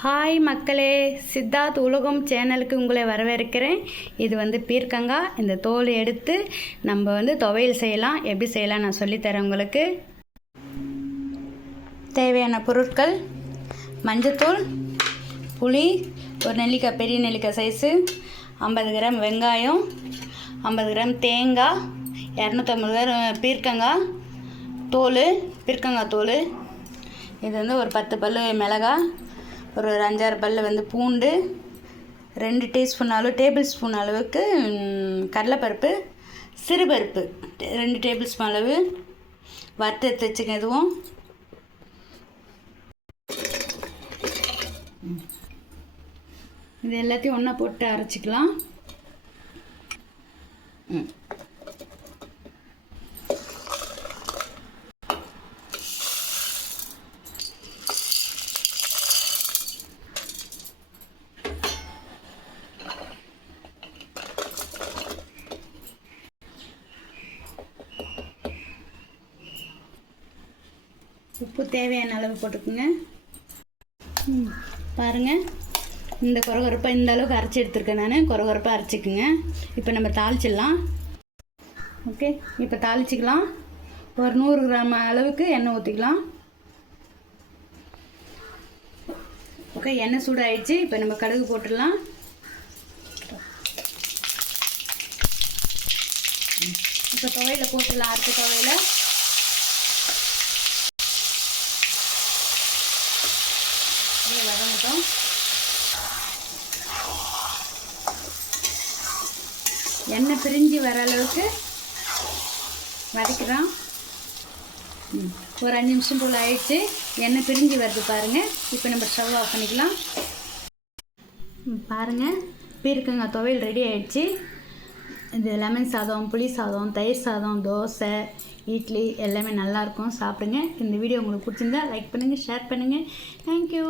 Hi மக்களே, சித்தார்த் உலகம் சேனலுக்கு உங்களை வரவேற்கிறேன். இது வந்து பீர்க்கங்காய். இந்த தோல் எடுத்து நம்ம துவையல் செய்யலாம். எப்படி செய்யலாம் நான் சொல்லித்தரேன் உங்களுக்கு. தேவையான பொருட்கள்: மஞ்சத்தூள், புளி, ஒரு நெல்லிக்காய், பெரிய நெல்லிக்காய் சைஸு, 50 கிராம் வெங்காயம், 50 கிராம் தேங்காய், 250 கிராம் பீர்க்கங்காய் தோல், பீர்க்கங்காய் தோல். இது ஒரு 10 பல் மிளகாய், ஒரு 5-6 பல் பூண்டு, 2 டேபிள் ஸ்பூன் அளவுக்கு கடலைப்பருப்பு, சிறுபருப்பு 2 டேபிள் ஸ்பூன் அளவு வறுத்து எடுத்து வச்சுக்க. எதுவும் இது எல்லாத்தையும் ஒன்றா போட்டு அரைச்சிக்கலாம். உப்பு தேவையான அளவு போட்டுக்குங்க. பாருங்கள், இந்த கொரகொரப்பாக இந்த அளவுக்கு அரைச்சி எடுத்துருக்கேன் நான். கொரகொரப்பாக அரைச்சிக்குங்க. இப்போ நம்ம தாளிச்சிடலாம். ஓகே, இப்போ தாளிச்சிக்கலாம். ஒரு 100 கிராம் அளவுக்கு எண்ணெய் ஊற்றிக்கலாம். ஓகே, எண்ணெய் சூடாகிடுச்சு. இப்போ நம்ம கடுகு போட்டுடலாம். இப்போ துவையில் போட்டுடலாம். அரைச்ச துவையில் வதங்கட்டும். எண்ணெய் பிரிஞ்சு வர அளவுக்கு வதக்கிறோம். ஒரு 5 நிமிஷம் போல் ஆயிடுச்சு. எண்ணெய் பிரிஞ்சு வருது பாருங்கள். இப்போ நம்ம ஸ்டவ் ஆஃப் பண்ணிக்கலாம். பாருங்கள், பீர்க்கங்காய் துவையல் ரெடி ஆகிடுச்சு. இது லெமன் சாதம், புளி சாதம், தயிர் சாதம், தோசை, இட்லி எல்லாமே நல்லாயிருக்கும். சாப்பிடுங்க. இந்த வீடியோ உங்களுக்கு பிடிச்சிருந்தா லைக் பண்ணுங்கள், ஷேர் பண்ணுங்கள். தேங்க்யூ.